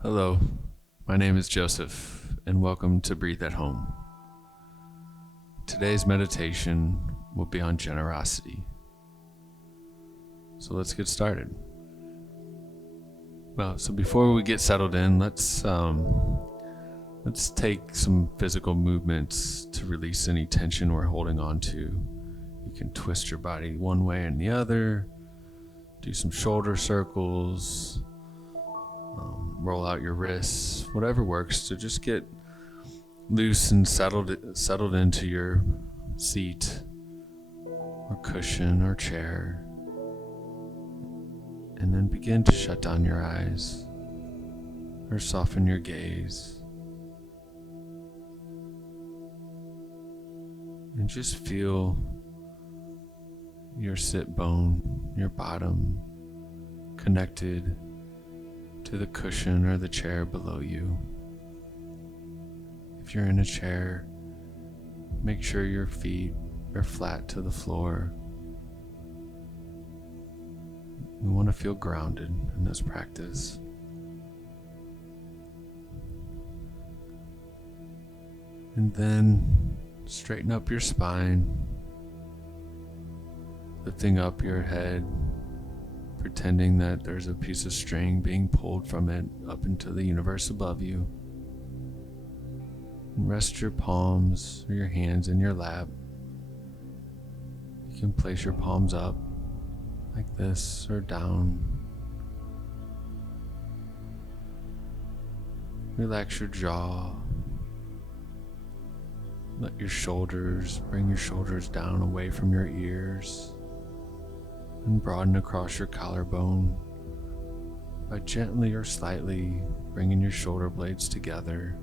Hello, my name is Joseph, and welcome to Breathe at Home. Today's meditation will be on generosity. So let's get started. So before we get settled in, let's take some physical movements to release any tension we're holding on to. You can twist your body one way and the other, do some shoulder circles, roll out your wrists, whatever works to just get loose and settled into your seat or cushion or chair. And then begin to shut down your eyes or soften your gaze. And just feel your sit bone, your bottom, connected to the cushion or the chair below you. If you're in a chair, make sure your feet are flat to the floor. We want to feel grounded in this practice. And then straighten up your spine, lifting up your head, pretending that there's a piece of string being pulled from it up into the universe above you. And rest your palms or your hands in your lap. You can place your palms up like this or down. Relax your jaw. Bring your shoulders down away from your ears and broaden across your collarbone by gently or slightly bringing your shoulder blades together,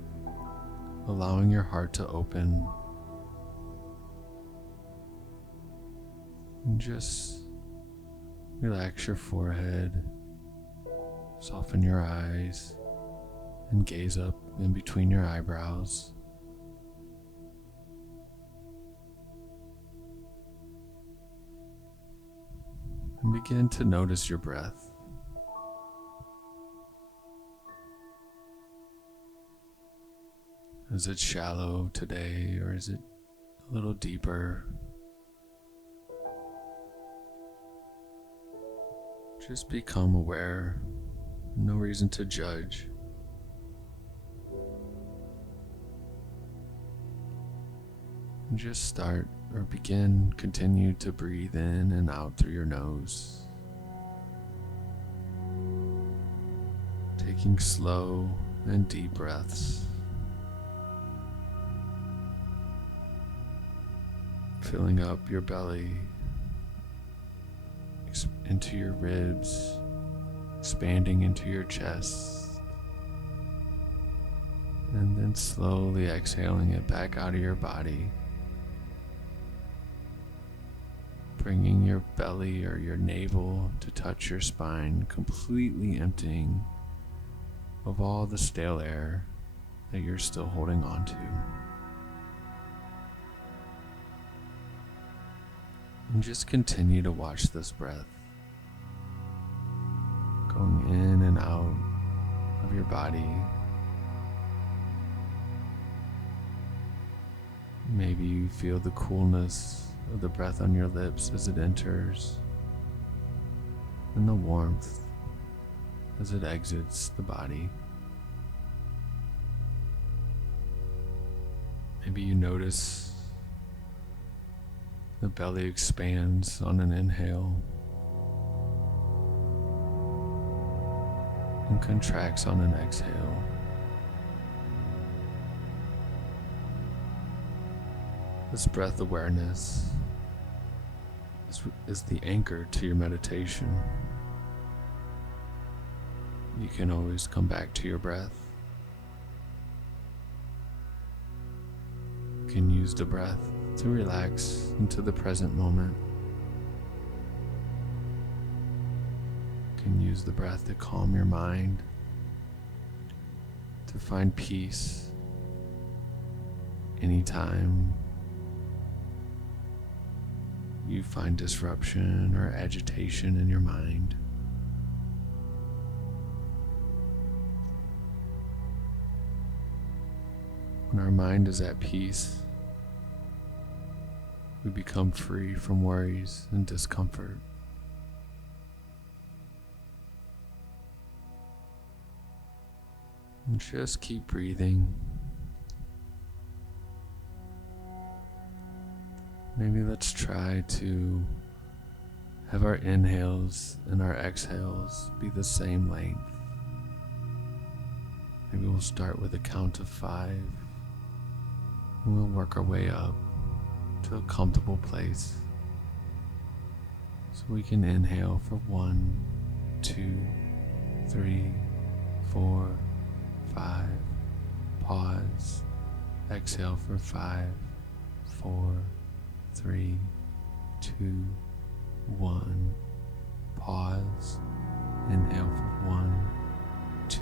allowing your heart to open. And just relax your forehead, soften your eyes, and gaze up in between your eyebrows. And begin to notice your breath. Is it shallow today, or is it a little deeper? Just become aware. No reason to judge. And just continue to breathe in and out through your nose. Taking slow and deep breaths. Filling up your belly into your ribs, expanding into your chest, and then slowly exhaling it back out of your body, bringing your belly or your navel to touch your spine, completely emptying of all the stale air that you're still holding on to. And just continue to watch this breath going in and out of your body. Maybe you feel the coolness of the breath on your lips as it enters, and the warmth as it exits the body. Maybe you notice the belly expands on an inhale and contracts on an exhale. This breath awareness is the anchor to your meditation. You can always come back to your breath. You can use the breath to relax into the present moment. You can use the breath to calm your mind, to find peace anytime you find disruption or agitation in your mind. When our mind is at peace, we become free from worries and discomfort. And just keep breathing. Maybe let's try to have our inhales and our exhales be the same length. Maybe we'll start with a count of 5, and we'll work our way up to a comfortable place. So we can inhale for 1, 2, 3, 4, 5. Pause. Exhale for 5, 4, 3, 2, 1. Pause. Inhale for 1, 2,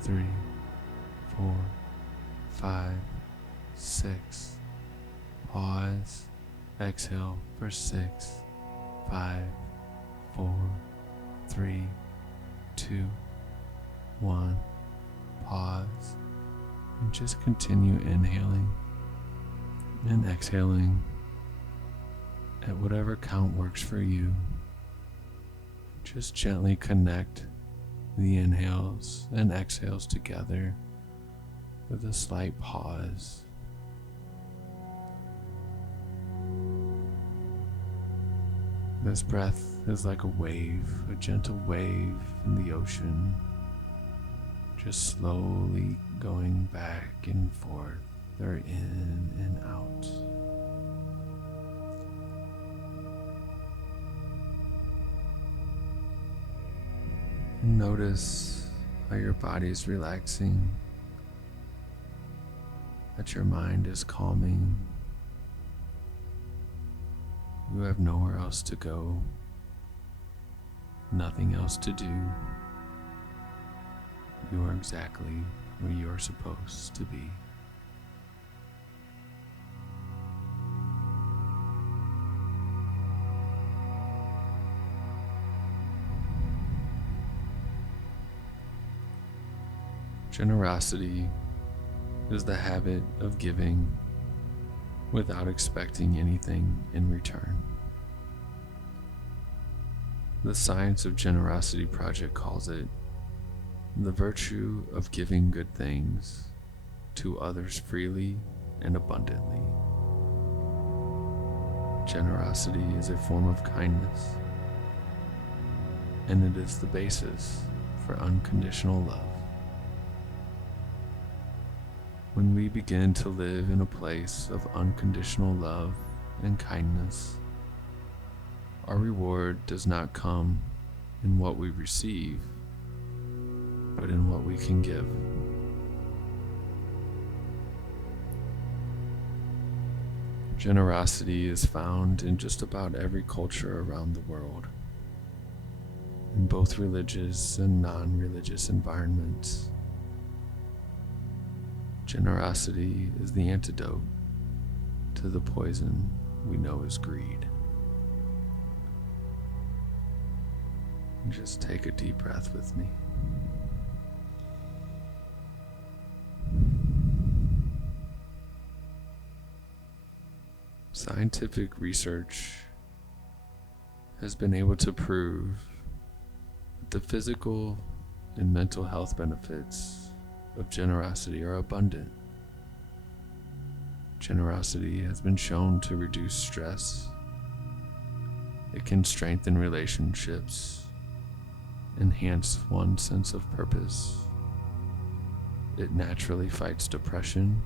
3, 4, 5, 6. Pause. Exhale for 6, 5, 4, 3, 2, 1. Pause. And just continue inhaling and exhaling at whatever count works for you. Just gently connect the inhales and exhales together with a slight pause. This breath is like a wave, a gentle wave in the ocean, just slowly going back and forth, or in and out. And notice how your body is relaxing, that your mind is calming. You have nowhere else to go, nothing else to do. You are exactly where you are supposed to be. Generosity is the habit of giving without expecting anything in return. The Science of Generosity Project calls it the virtue of giving good things to others freely and abundantly. Generosity is a form of kindness, and it is the basis for unconditional love. When we begin to live in a place of unconditional love and kindness, our reward does not come in what we receive, but in what we can give. Generosity is found in just about every culture around the world, in both religious and non-religious environments. Generosity is the antidote to the poison we know as greed. Just take a deep breath with me. Scientific research has been able to prove that the physical and mental health benefits of generosity are abundant. Generosity has been shown to reduce stress. It can strengthen relationships, enhance one's sense of purpose. It naturally fights depression.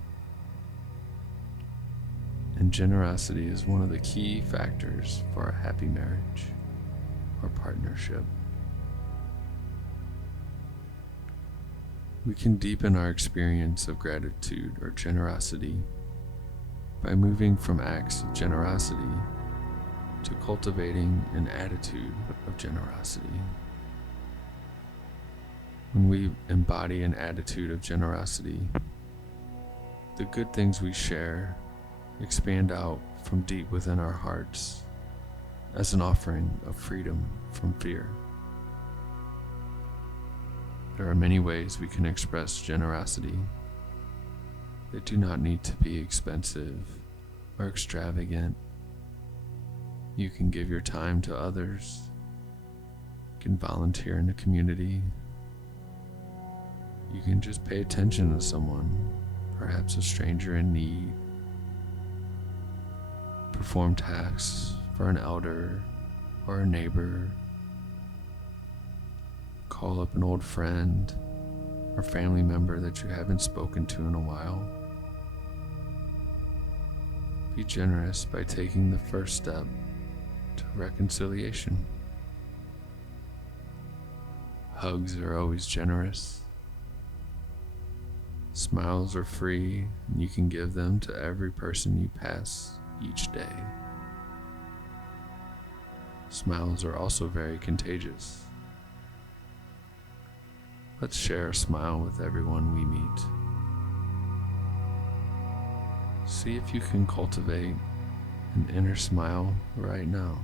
And generosity is one of the key factors for a happy marriage or partnership. We can deepen our experience of gratitude or generosity by moving from acts of generosity to cultivating an attitude of generosity. When we embody an attitude of generosity, the good things we share expand out from deep within our hearts as an offering of freedom from fear. There are many ways we can express generosity. They do not need to be expensive or extravagant. You can give your time to others. You can volunteer in a community. You can just pay attention to someone, perhaps a stranger in need. Perform tasks for an elder or a neighbor. Call up an old friend or family member that you haven't spoken to in a while. Be generous by taking the first step to reconciliation. Hugs are always generous. Smiles are free, and you can give them to every person you pass each day. Smiles are also very contagious. Let's share a smile with everyone we meet. See if you can cultivate an inner smile right now.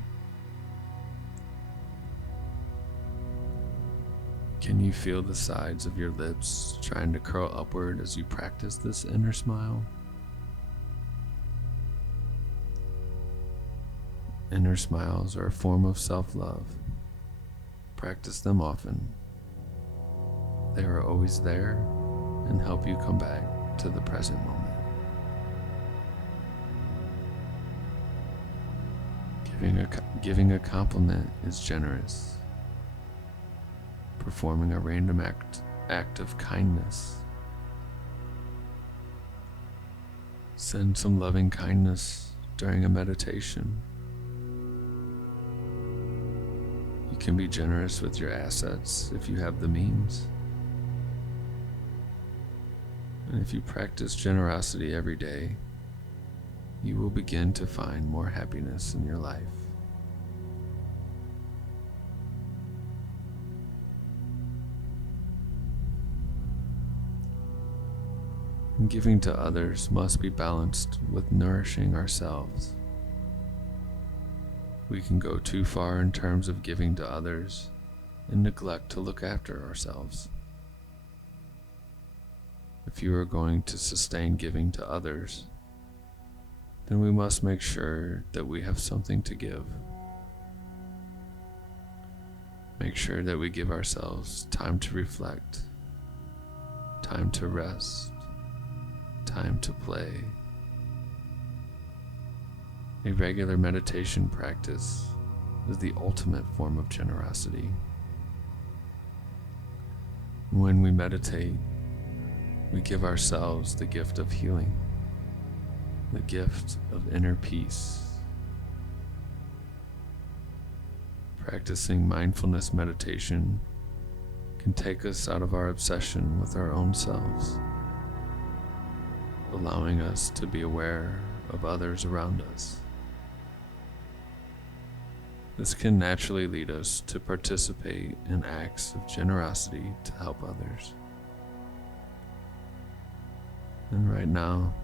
Can you feel the sides of your lips trying to curl upward as you practice this inner smile? Inner smiles are a form of self-love. Practice them often. They are always there and help you come back to the present moment. Giving a compliment is generous. Performing a random act of kindness. Send some loving kindness during a meditation. You can be generous with your assets if you have the means. And if you practice generosity every day, you will begin to find more happiness in your life. And giving to others must be balanced with nourishing ourselves. We can go too far in terms of giving to others and neglect to look after ourselves. If you are going to sustain giving to others, then we must make sure that we have something to give. Make sure that we give ourselves time to reflect, time to rest, time to play. A regular meditation practice is the ultimate form of generosity. When we meditate, we give ourselves the gift of healing, the gift of inner peace. Practicing mindfulness meditation can take us out of our obsession with our own selves, allowing us to be aware of others around us. This can naturally lead us to participate in acts of generosity to help others. And right now,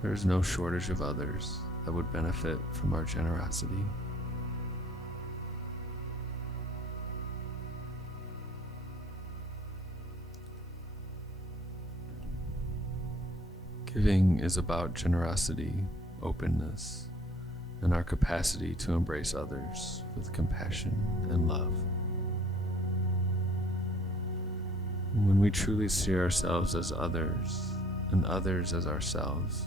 there is no shortage of others that would benefit from our generosity. Giving is about generosity, openness, and our capacity to embrace others with compassion and love. When we truly see ourselves as others and others as ourselves,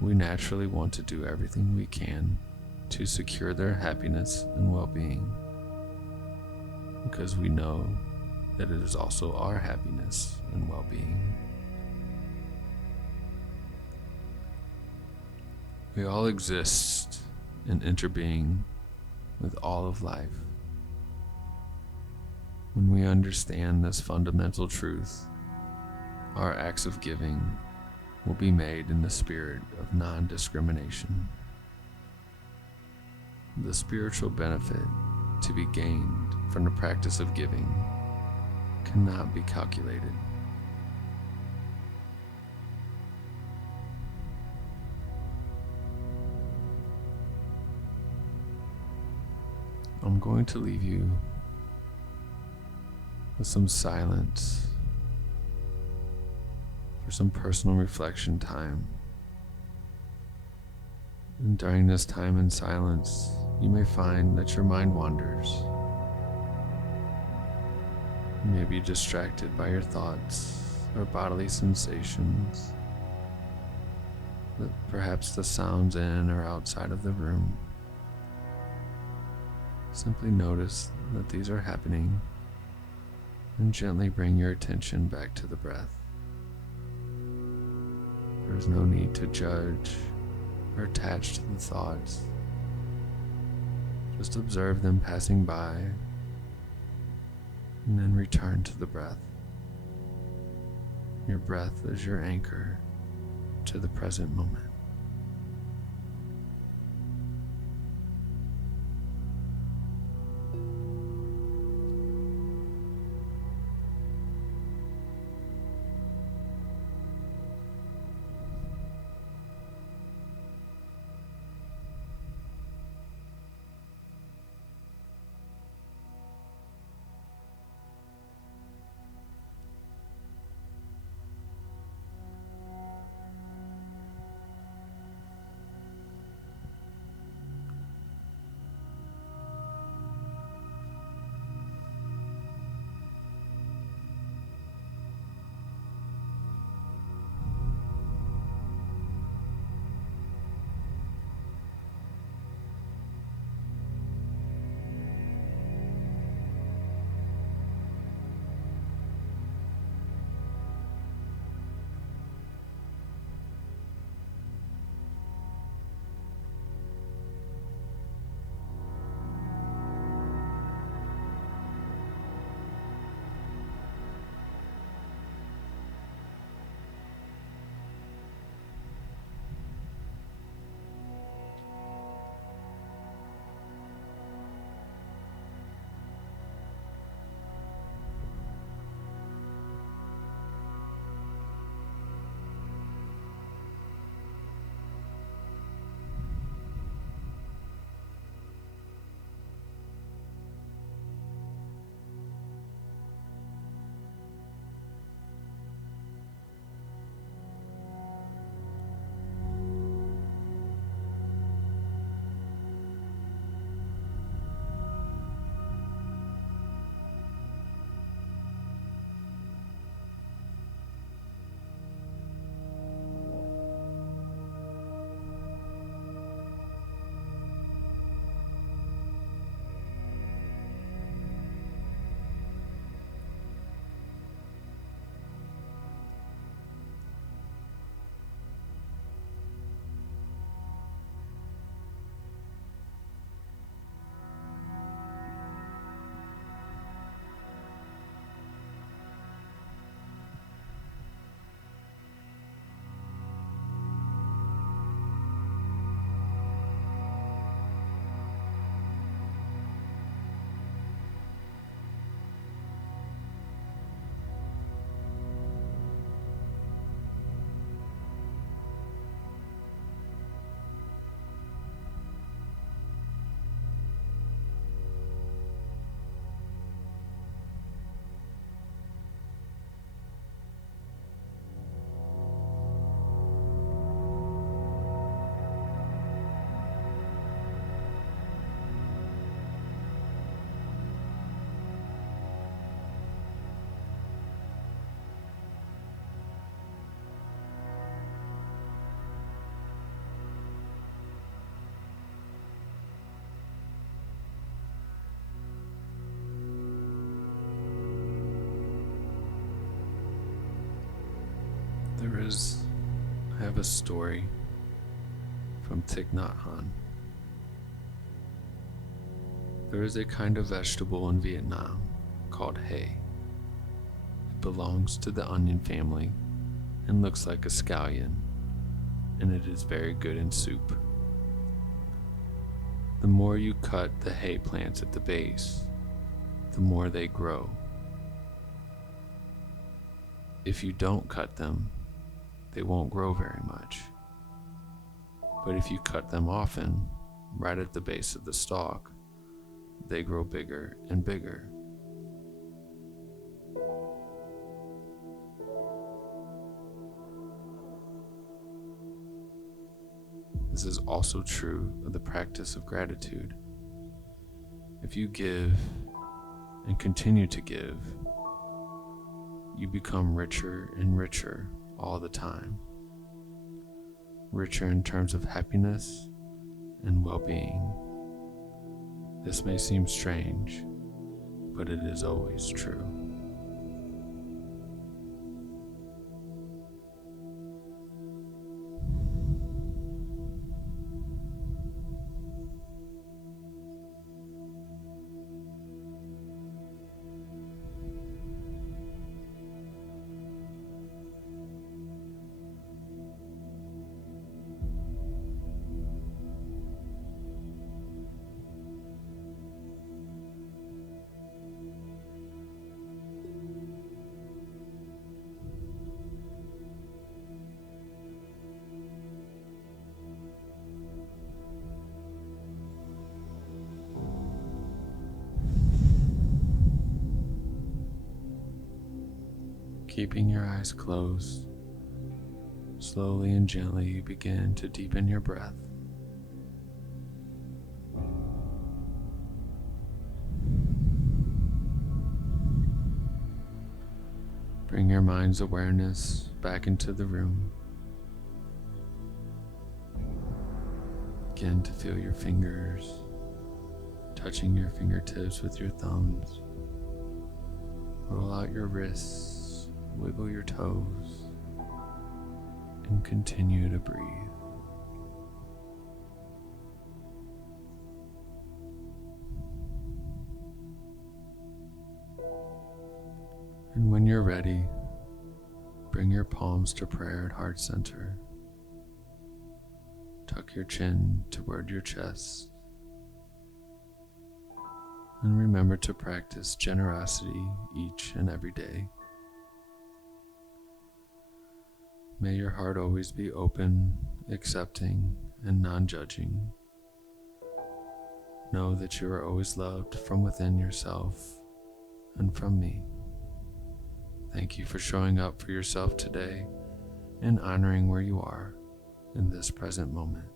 we naturally want to do everything we can to secure their happiness and well-being, because we know that it is also our happiness and well-being. We all exist in interbeing with all of life. When we understand this fundamental truth, our acts of giving will be made in the spirit of non-discrimination. The spiritual benefit to be gained from the practice of giving cannot be calculated. I'm going to leave you with some silence for some personal reflection time. And during this time in silence, you may find that your mind wanders. You may be distracted by your thoughts or bodily sensations, perhaps the sounds in or outside of the room. Simply notice that these are happening and gently bring your attention back to the breath. There is no need to judge or attach to the thoughts. Just observe them passing by and then return to the breath. Your breath is your anchor to the present moment. I have a story from Thich Nhat Hanh. There is a kind of vegetable in Vietnam called hay. It belongs to the onion family and looks like a scallion, and it is very good in soup. The more you cut the hay plants at the base, the more they grow. If you don't cut them, they won't grow very much. But if you cut them often, right at the base of the stalk, they grow bigger and bigger. This is also true of the practice of gratitude. If you give and continue to give, you become richer and richer all the time. Richer in terms of happiness and well-being. This may seem strange, but it is always true. Keeping your eyes closed, slowly and gently you begin to deepen your breath. Bring your mind's awareness back into the room. Begin to feel your fingers, touching your fingertips with your thumbs. Roll out your wrists, wiggle your toes, and continue to breathe. And when you're ready, bring your palms to prayer at heart center. Tuck your chin toward your chest. And remember to practice generosity each and every day. May your heart always be open, accepting, and non-judging. Know that you are always loved from within yourself and from me. Thank you for showing up for yourself today and honoring where you are in this present moment.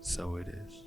So it is.